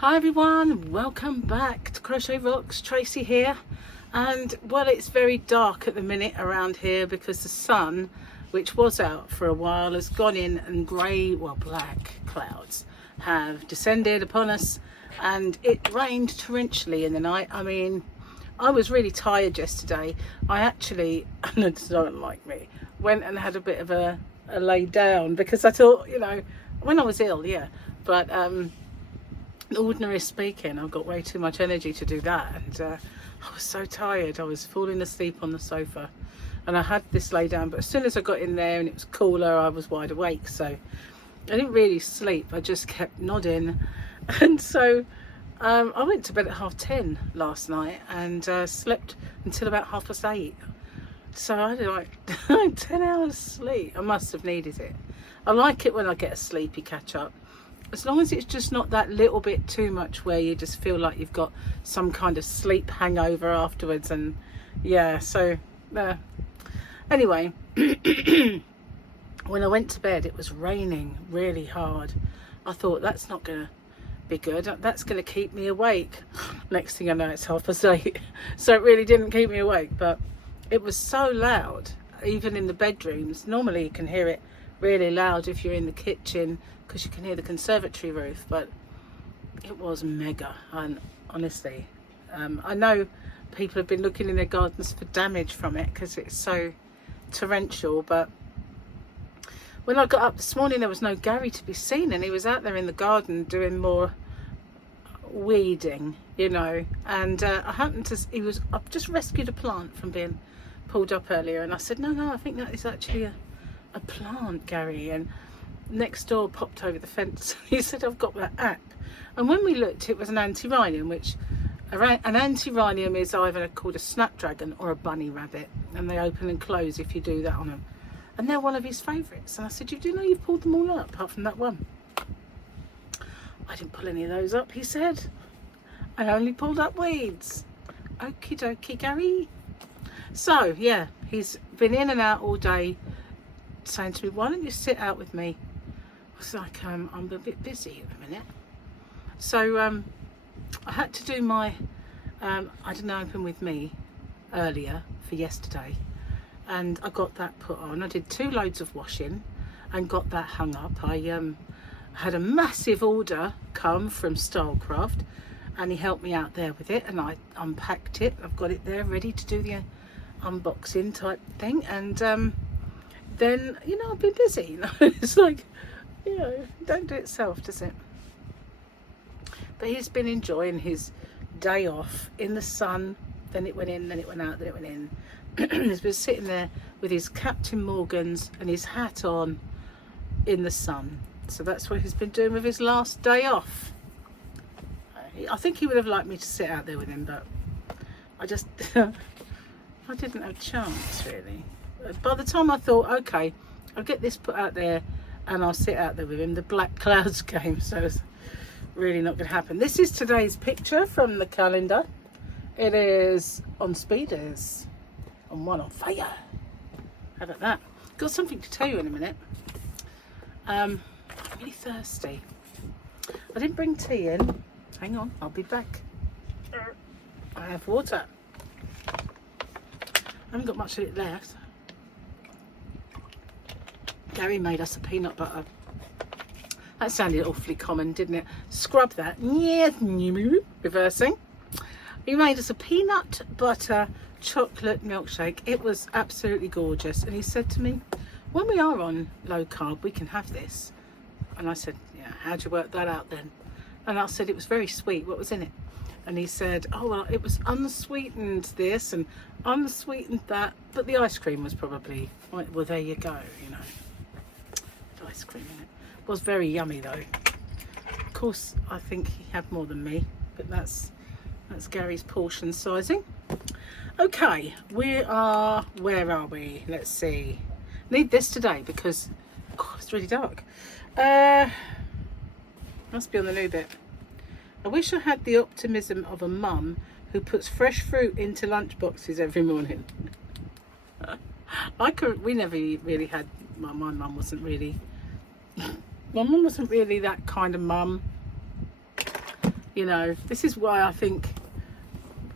Hi everyone, welcome back to CrochetRocks. Tracy here, and well, it's very dark at the minute around here because the sun, which was out for a while, has gone in and grey, well, black clouds have descended upon us, and it rained torrentially in the night. I mean, I was really tired yesterday. I actually, and it's not like me, went and had a bit of a lay down because I thought, you know, when I was ill, yeah, but ordinary speaking, I've got way too much energy to do that, and I was so tired. I was falling asleep on the sofa, and I had this lay down, but as soon as I got in there and it was cooler, I was wide awake, so I didn't really sleep. I just kept nodding, and so I went to bed at 10:30 last night and slept until about 8:30. So I had like 10 hours sleep. I must have needed it. I like it when I get a sleepy catch up, as long as it's just not that little bit too much where you just feel like you've got some kind of sleep hangover afterwards. And yeah, so anyway, when I went to bed, it was raining really hard. I thought, that's not gonna be good, that's gonna keep me awake. Next thing I know, it's 8:30. So it really didn't keep me awake, but it was so loud, even in the bedrooms. Normally you can hear it really loud if you're in the kitchen, because you can hear the conservatory roof, but it was mega. And honestly, I know people have been looking in their gardens for damage from it because it's so torrential, but when I got up this morning, there was no Gary to be seen, and he was out there in the garden doing more weeding, you know. And I happened to, I've just rescued a plant from being pulled up earlier, and I said, no, I think that is actually a plant, Gary. And next door popped over the fence. He said, I've got that app. And when we looked, it was an antirrhinium, which an antirrhinium is either called a snapdragon or a bunny rabbit, and they open and close if you do that on them. And they're one of his favourites. And I said, you do know you've pulled them all up apart from that one? I didn't pull any of those up, he said. I only pulled up weeds. Okie dokie, Gary. So yeah, he's been in and out all day saying to me, why don't you sit out with me? I was like, I'm a bit busy at the minute. So I had to do my I didn't open with me earlier for yesterday, and I got that put on. I did 2 loads of washing and got that hung up. I had a massive order come from Stylecraft, and he helped me out there with it, and I unpacked it. I've got it there ready to do the unboxing type thing, and then, you know, I've been busy, you know. It's like, you know, don't do itself, does it? But he's been enjoying his day off in the sun. Then it went in, then it went out, then it went in. He's been sitting there with his Captain Morgans and his hat on in the sun. So that's what he's been doing with his last day off. I think he would have liked me to sit out there with him, but I just I didn't have a chance, really. By the time I thought, okay, I'll get this put out there and I'll sit out there with him, the black clouds came, so it's really not going to happen. This is today's picture from the calendar. It is on speeders, on one on fire. How about that? Got something to tell you in a minute. I'm really thirsty. I didn't bring tea in. Hang on, I'll be back. I have water. I haven't got much of it left. Gary made us a peanut butter. That sounded awfully common, didn't it? Scrub that. Yeah, reversing. He made us a peanut butter chocolate milkshake. It was absolutely gorgeous. And he said to me, when we are on low carb, we can have this. And I said, yeah, how'd you work that out then? And I said, it was very sweet. What was in it? And he said, oh, well, it was unsweetened this and unsweetened that, but the ice cream was probably, well, there you go, you know. Ice cream in it. It was very yummy though. Of course, I think he had more than me, but that's Gary's portion sizing. Okay, where are we? Let's see. Need this today because it's really dark. Must be on the new bit. I wish I had the optimism of a mum who puts fresh fruit into lunch boxes every morning. We never really had, my mum wasn't really, my mum wasn't really that kind of mum. You know, this is why I think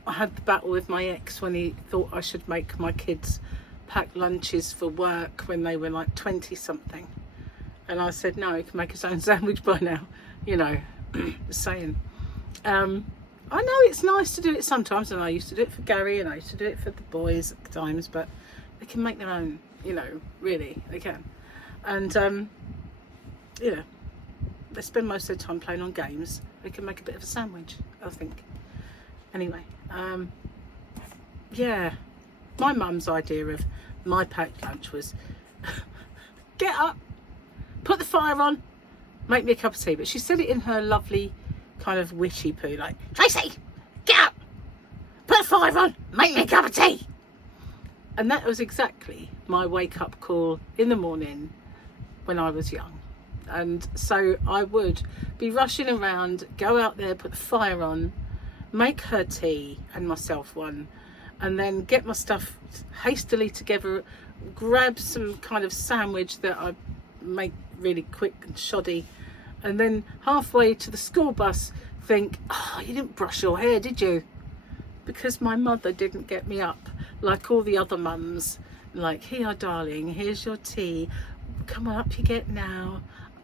I had the battle with my ex when he thought I should make my kids pack lunches for work when they were like 20 something. And I said, no, he can make his own sandwich by now. You know, saying. I know it's nice to do it sometimes, and I used to do it for Gary and I used to do it for the boys at times, but they can make their own, you know, really, they can. And, you know, they spend most of their time playing on games. They can make a bit of a sandwich, I think. Anyway, yeah, my mum's idea of my packed lunch was get up, put the fire on, make me a cup of tea. But she said it in her lovely kind of witchy poo, like, Tracy, get up, put the fire on, make me a cup of tea. And that was exactly my wake up call in the morning when I was young. And so I would be rushing around, go out there, put the fire on, make her tea and myself one, and then get my stuff hastily together, grab some kind of sandwich that I make really quick and shoddy, and then halfway to the school bus think, oh, you didn't brush your hair, did you? Because my mother didn't get me up like all the other mums, like, here darling, here's your tea, come on, up you get now,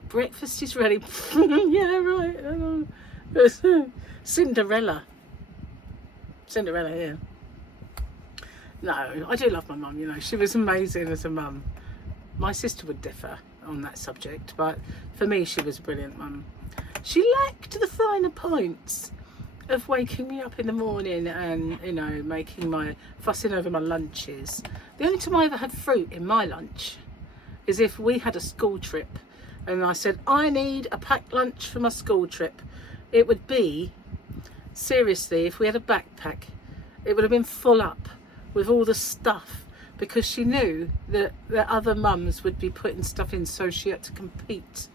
breakfast is ready. Yeah, right. Cinderella, yeah. No, I do love my mum, you know, she was amazing as a mum. My sister would differ on that subject, but for me she was a brilliant mum. She lacked the finer points of waking me up in the morning and, you know, fussing over my lunches. The only time I ever had fruit in my lunch is if we had a school trip and I said, I need a packed lunch for my school trip. It would be, seriously, if we had a backpack, it would have been full up with all the stuff, because she knew that the other mums would be putting stuff in, so she had to compete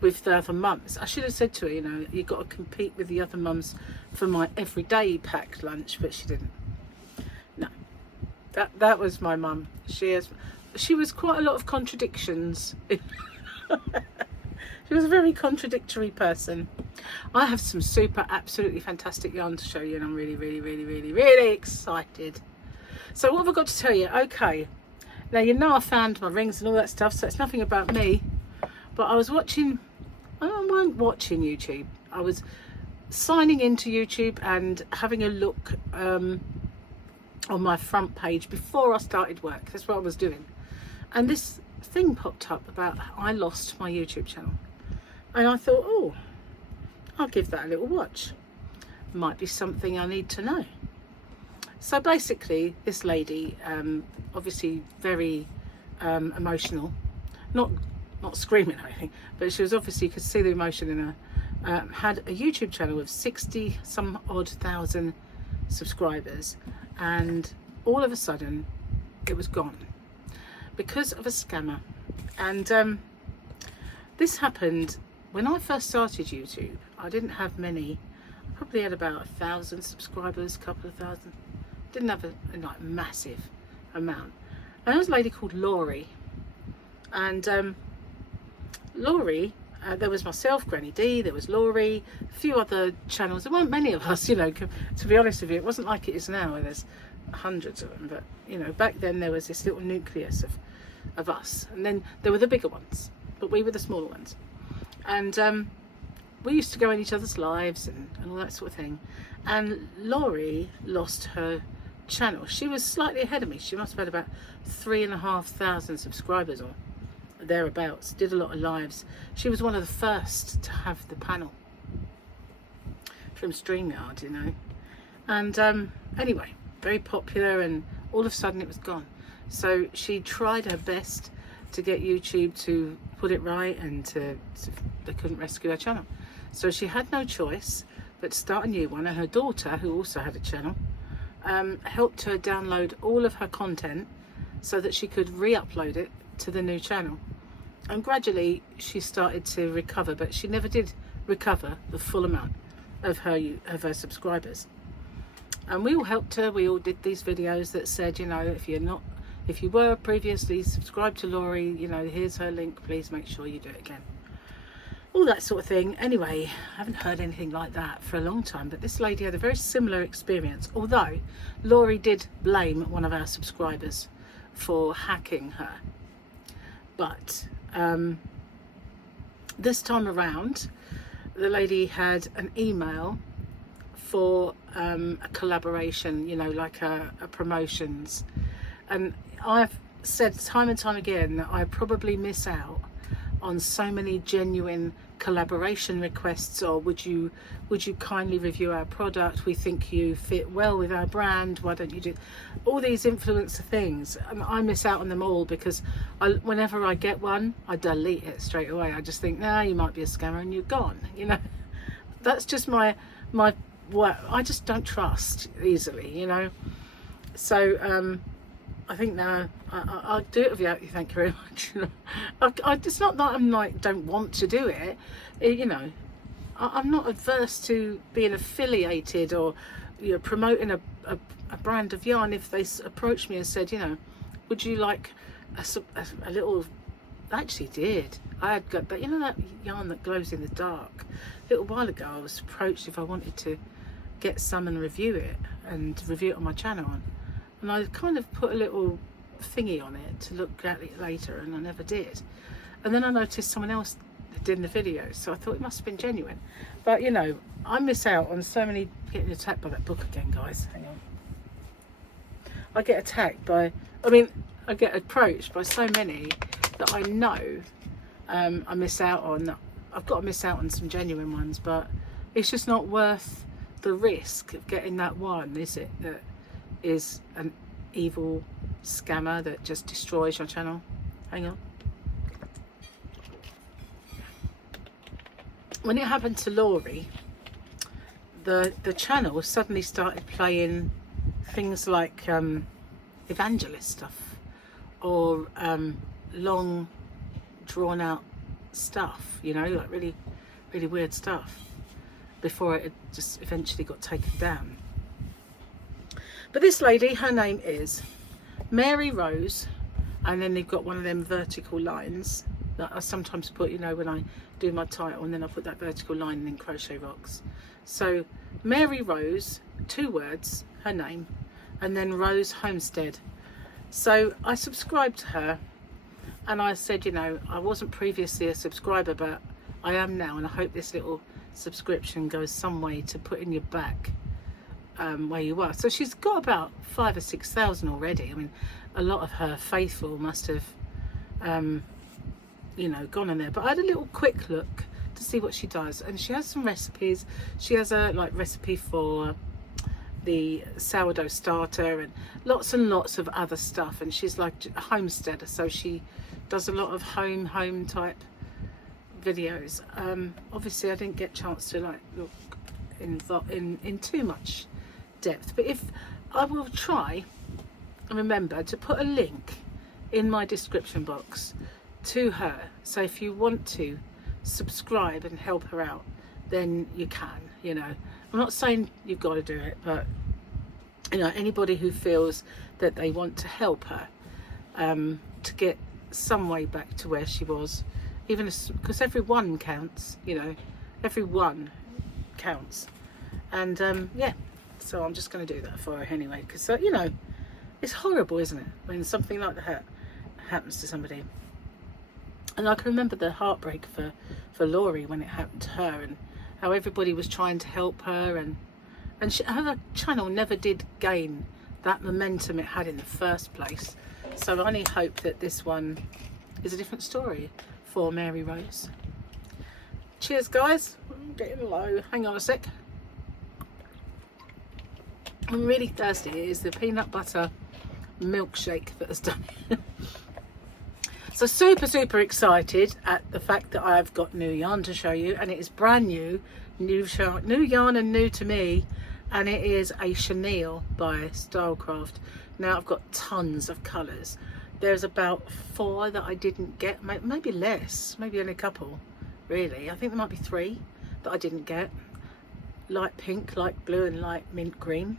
with the other mums. I should have said to her, you know, you've got to compete with the other mums for my everyday packed lunch, but she didn't. No, that was my mum. She was quite a lot of contradictions. She was a very contradictory person. I have some super, absolutely fantastic yarn to show you, and I'm really, really, really, really, really excited. So what have I got to tell you? Okay, now you know I found my rings and all that stuff, so it's nothing about me. But I was watching, I wasn't watching YouTube. I was signing into YouTube and having a look on my front page before I started work. That's what I was doing. And this thing popped up about I lost my YouTube channel. And I thought, oh, I'll give that a little watch. Might be something I need to know. So basically, this lady, obviously very emotional, not screaming or anything, but she was obviously, you could see the emotion in her, had a YouTube channel with 60 some odd thousand subscribers, and all of a sudden it was gone because of a scammer. And this happened when I first started YouTube. I didn't have many. I probably had about 1,000 subscribers, a couple of thousand. Didn't have a like massive amount. And there was a lady called Laurie, and Laurie, there was myself, Granny D, there was Laurie, a few other channels. There weren't many of us, you know, to be honest with you. It wasn't like it is now where there's hundreds of them, but you know, back then there was this little nucleus of us, and then there were the bigger ones, but we were the smaller ones. And we used to go in each other's lives and all that sort of thing. And Laurie lost her channel. She was slightly ahead of me. She must have had about 3,500 subscribers or thereabouts. Did a lot of lives. She was one of the first to have the panel from StreamYard, you know. And anyway, very popular, and all of a sudden it was gone. So she tried her best to get YouTube to put it right, and they couldn't rescue her channel. So she had no choice but to start a new one, and her daughter, who also had a channel, helped her download all of her content so that she could re-upload it to the new channel. And gradually she started to recover, but she never did recover the full amount of her subscribers. And we all helped her. We all did these videos that said, you know, if you were previously subscribed to Laurie, you know, here's her link, please make sure you do it again. all that sort of thing. Anyway, I haven't heard anything like that for a long time, but this lady had a very similar experience, although Laurie did blame one of our subscribers for hacking her. But this time around, the lady had an email for a collaboration, you know, like a promotions. And I've said time and time again that I probably miss out on so many genuine collaboration requests, or would you kindly review our product, we think you fit well with our brand, why don't you do all these influencer things. And I miss out on them all because whenever I get one, I delete it straight away. I just think, nah, you might be a scammer and you're gone, you know. That's just my what I just don't trust easily, you know. So I think now I'll do it without you, thank you very much. You know, it's not that I'm like don't want to do it, you know. I'm not adverse to being affiliated or, you know, promoting a brand of yarn if they approached me and said, you know, would you like a little. I actually did. I had got, but you know that yarn that glows in the dark. A little while ago, I was approached if I wanted to get some and review it on my channel. And I kind of put a little thingy on it to look at it later, and I never did. And then I noticed someone else did in the video, so I thought it must have been genuine. But you know, I miss out on so many. Getting attacked by that book again, guys. Hang on. I get attacked by. I get approached by so many that I know I miss out on. I've got to miss out on some genuine ones, but it's just not worth the risk of getting that one, is it? That is an evil scammer that just destroys your channel. Hang on. When it happened to Laurie, the channel suddenly started playing things like evangelist stuff, or long drawn out stuff, you know, like really weird stuff, before it just eventually got taken down. But this lady, her name is Mary Rose, and then they've got one of them vertical lines that I sometimes put, you know, when I do my title, and then I put that vertical line in CrochetRocks. So Mary Rose, 2 words, her name, and then Rose Homestead. So I subscribed to her, and I said, you know, I wasn't previously a subscriber, but I am now, and I hope this little subscription goes some way to putting you back where you were. So she's got about 5,000 or 6,000 already. I mean, a lot of her faithful must have you know, gone in there. But I had a little quick look to see what she does, and she has some recipes. She has a recipe for the sourdough starter and lots of other stuff, and she's like a homesteader, so she does a lot of home type videos. Obviously I didn't get a chance to like look in too much depth, but if I will try and remember to put a link in my description box to her, so if you want to subscribe and help her out, then you can, you know. I'm not saying you've got to do it, but you know, anybody who feels that they want to help her to get some way back to where she was, even because every one counts, you know, every one counts. And yeah, so I'm just going to do that for her anyway, because you know, it's horrible, isn't it, when something like that happens to somebody. And I can remember the heartbreak for Laurie when it happened to her, and how everybody was trying to help her, and her channel never did gain that momentum it had in the first place. So I only hope that this one is a different story for Mary Rose. Cheers, guys. I'm getting low. Hang on a sec. I'm really thirsty. It is the peanut butter milkshake that has done it. So super excited at the fact that I've got new yarn to show you, and it is brand new yarn and new to me, and it is a chenille by Stylecraft. Now I've got tons of colours. There's about 4 that I didn't get, maybe less, maybe only a couple really. I think there might be 3 that I didn't get. Light pink, light blue and light mint green.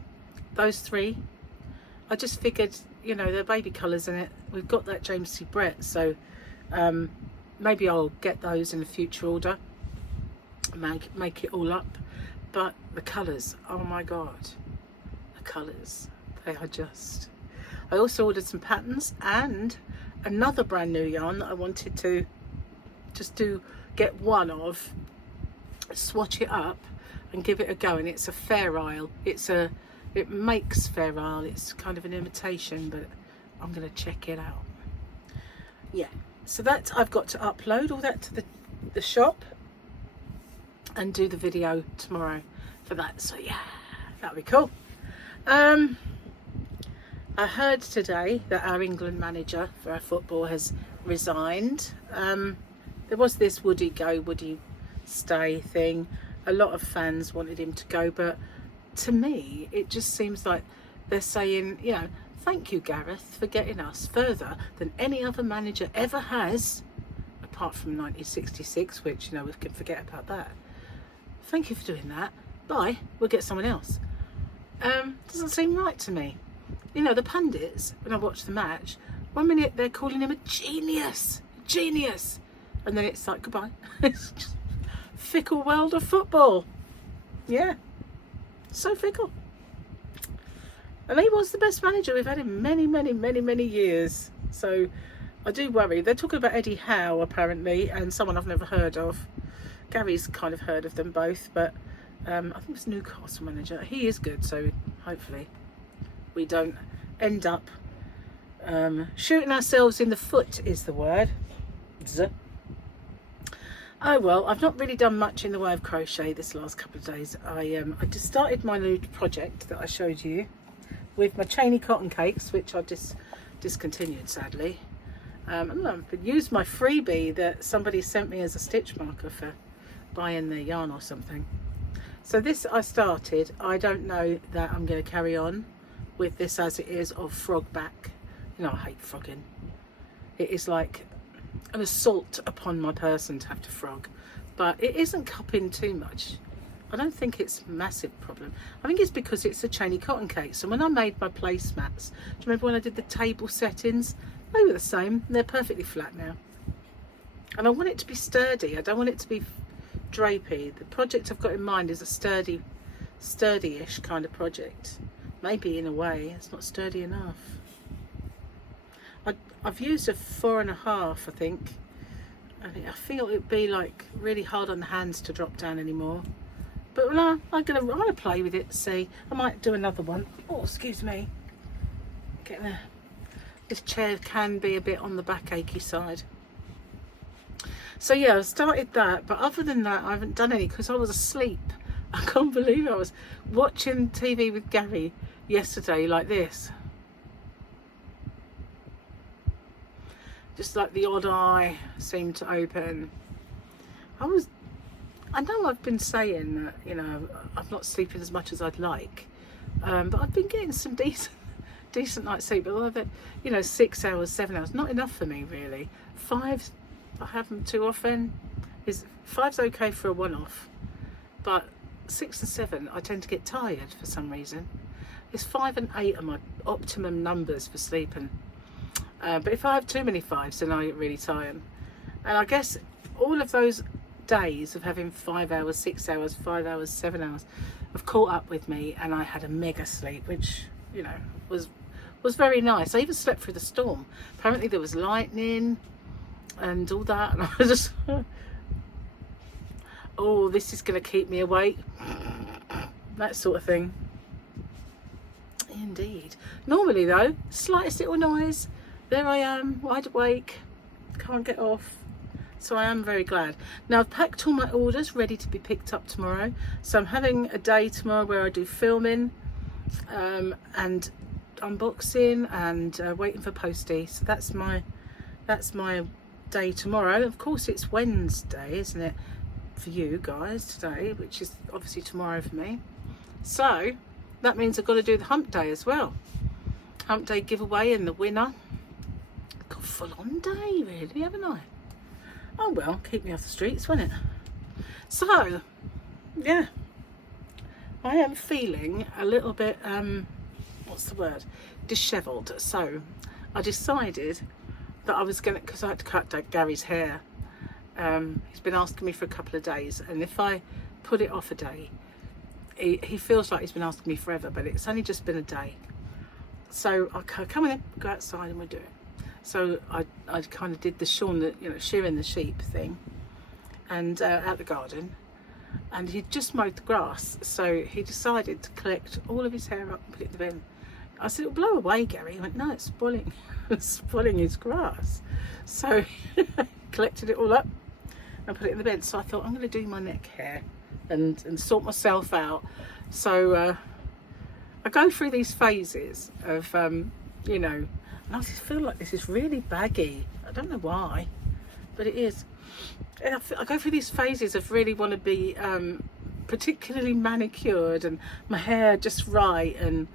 Those 3, I just figured, you know, they're baby colours in it. We've got that James C. Brett, so maybe I'll get those in a future order. make it all up. But the colours, oh my god, the colours, they are just... I also ordered some patterns and another brand new yarn that I wanted to just get one of, swatch it up and give it a go. And it's a Fair Isle. It makes Fair Isle. It's kind of an imitation, but I'm going to check it out. Yeah, so that I've got to upload all that to the shop and do the video tomorrow for that. So yeah, that'll be cool. I heard today that our England manager for our football has resigned. There was this would he go, would he stay thing. A lot of fans wanted him to go, but to me it just seems like they're saying, you know, thank you Gareth for getting us further than any other manager ever has, apart from 1966, which, you know, we can forget about that. Thank you for doing that. Bye, we'll get someone else. Doesn't seem right to me. You know, the pundits, when I watch the match, 1 minute they're calling him a genius, and then it's like goodbye. It's just fickle world of football. Yeah, so fickle. And he was the best manager we've had in many years. So I do worry. They're talking about Eddie Howe apparently, and someone I've never heard of. Gary's kind of heard of them both, but I think it's Newcastle manager. He is good, so hopefully we don't end up shooting ourselves in the foot is the word. Oh well, I've not really done much in the way of crochet this last couple of days. I just started my new project that I showed you with my chainy cotton cakes, which I've discontinued sadly. And I've used my freebie that somebody sent me as a stitch marker for buying their yarn or something. So this I started. I don't know that I'm going to carry on with this as it is, of frog back. You know, I hate frogging. It is like an assault upon my person to have to frog, but it isn't cupping too much. I don't think it's a massive problem. I think it's because it's a chainy cotton cake. So when I made my placemats, do you remember when I did the table settings? They were the same. They're perfectly flat now. And I want it to be sturdy. I don't want it to be drapey. The project I've got in mind is a sturdy-ish kind of project. Maybe in a way it's not sturdy enough. I've used a 4.5, I think. I feel it'd be like really hard on the hands to drop down anymore. But no, I'm gonna play with it. See, I might do another one. Oh, excuse me. This chair can be a bit on the back-achy side. So yeah, I started that, but other than that, I haven't done any because I was asleep. I can't believe I was watching TV with Gary yesterday like this. Just like the odd eye seemed to open. I know I've been saying that, you know, I'm not sleeping as much as I'd like, but I've been getting some decent night's sleep. But you know, 6 hours, 7 hours, not enough for me really. 5, I have them too often. 5's okay for a one-off, but 6 and 7, I tend to get tired for some reason. It's 5 and 8 are my optimum numbers for sleeping. But if I have too many 5s, then I get really tired. And I guess all of those days of having 5 hours, 6 hours, 5 hours, 7 hours have caught up with me, and I had a mega sleep, which, you know, was very nice. I even slept through the storm. Apparently there was lightning and all that, and I was just oh, this is going to keep me awake, that sort of thing. Indeed. Normally though, slightest little noise, there I am, wide awake, can't get off. So I am very glad. Now I've packed all my orders ready to be picked up tomorrow. So I'm having a day tomorrow where I do filming and unboxing and waiting for postie. So that's my day tomorrow. Of course it's Wednesday, isn't it, for you guys today, which is obviously tomorrow for me. So that means I've got to do the hump day as well. Hump day giveaway and the winner. Got a full-on day really, haven't I? Oh well, keep me off the streets, won't it? So, yeah, I am feeling a little bit, what's the word, dishevelled. So I decided that I was going to, because I had to cut Gary's hair, He's been asking me for a couple of days, and if I put it off a day, he feels like he's been asking me forever, but it's only just been a day. So I come in, go outside, and we'll do it. So I kind of did the shearing the sheep thing, and out the garden, and he'd just mowed the grass, so he decided to collect all of his hair up and put it in the bin. I said, "It'll blow away, Gary." He went, "No, it's spoiling, it's spoiling his grass." So collected it all up and put it in the bin. So I thought, I'm going to do my neck hair and sort myself out. So I go through these phases of, you know, and I just feel like this is really baggy. I don't know why, but it is. I go through these phases of really want to be particularly manicured and my hair just right, and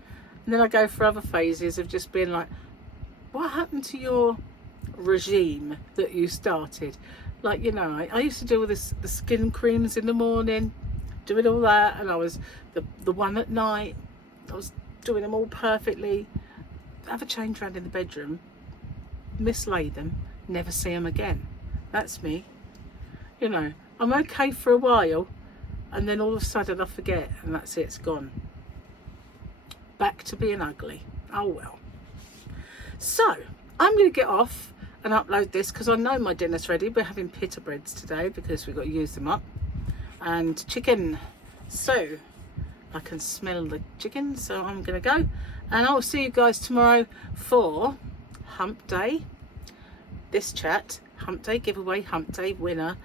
then I go for other phases of just being like, what happened to your regime that you started? Like, you know, I used to do all the skin creams in the morning, doing all that, and I was the one at night, I was doing them all perfectly. Have a change around in the bedroom, mislay them, never see them again. That's me. You know, I'm okay for a while, and then all of a sudden I forget, and that's it, it's gone. Back to being ugly. Oh well. So I'm going to get off and upload this because I know my dinner's ready. We're having pita breads today because we've got to use them up, and chicken. So I can smell the chicken, so I'm going to go, and I'll see you guys tomorrow for Hump Day. This chat, Hump Day giveaway, Hump Day winner,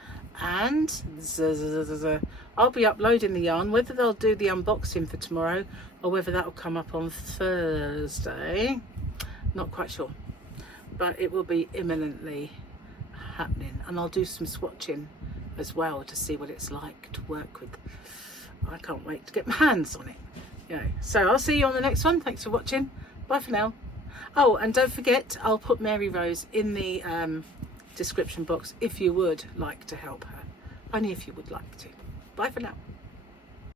and I'll be uploading the yarn. Whether they'll do the unboxing for tomorrow or whether that will come up on Thursday, not quite sure, but it will be imminently happening, and I'll do some swatching as well to see what it's like to work with. I can't wait to get my hands on it. You know, so I'll see you on the next one. Thanks for watching. Bye for now. Oh, and don't forget, I'll put Mary Rose in the description box if you would like to help her. Only if you would like to. Bye for now.